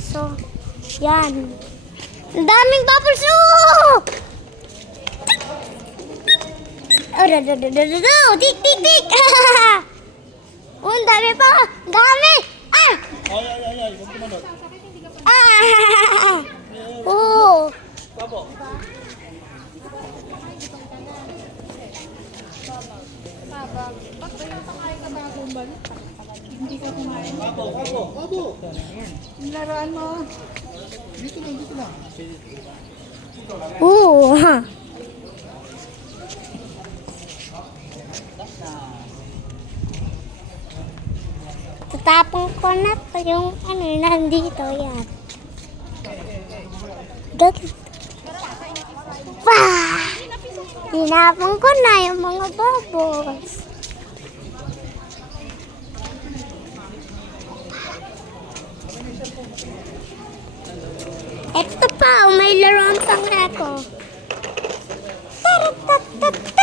bubbles, oh. Yan. Ang daming bubbles, oh! Oh, tik, tik, tik! Oh, ang dami pa! Ang dami! Ah! Ay, huwag kumanot. Ah! Oh! Hindi ka kumain. Babo. Yung laruan mo. Dito lang. Oh! Tatapong ko na to yung ano, nandito yan. Bah! Tinapong ko na yung mga bubbles. Ito pa, may laruan pa nga ako.